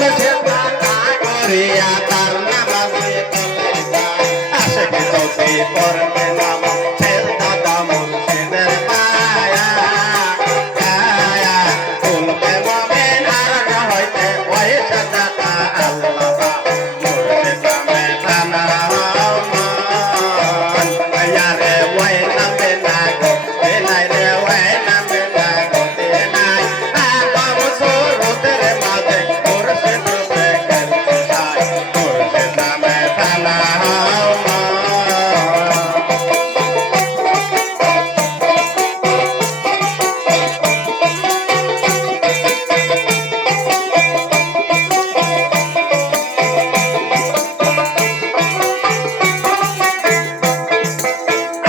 তুলসী পাতা করিয়া তার নামাজে চলে যায় আশিক যদি করতে নাম ছেড়ে দামন সেদের পায়া তুলবে মোমেন আর হইতে পয়সা টাকা আল্লাহ মুর্শিদ নামে থানা ইয়ারে ওই নামে না গো নাই রে ওই নামে না গো নাই আলম সুরতের মাঝে মুর্শিদ রূপে খেলতে চায় মুর্শিদ নামে থানা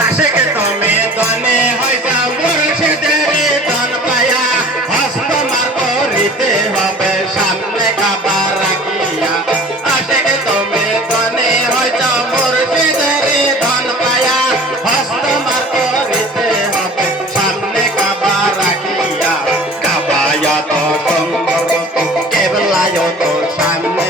আশিক তুমি দনে হইছা মুর্শিদের দন পায়া হস্ত মার করিতে হবে সামনে কাবার রাখিয়া আশিক তুমি দনে হইছা মুর্শিদের দন পায়া হস্ত মার করিতে হবে সামনে কাবার রাখিয়া কাবায়া তো সুন্দর কেবলায় তো সামনে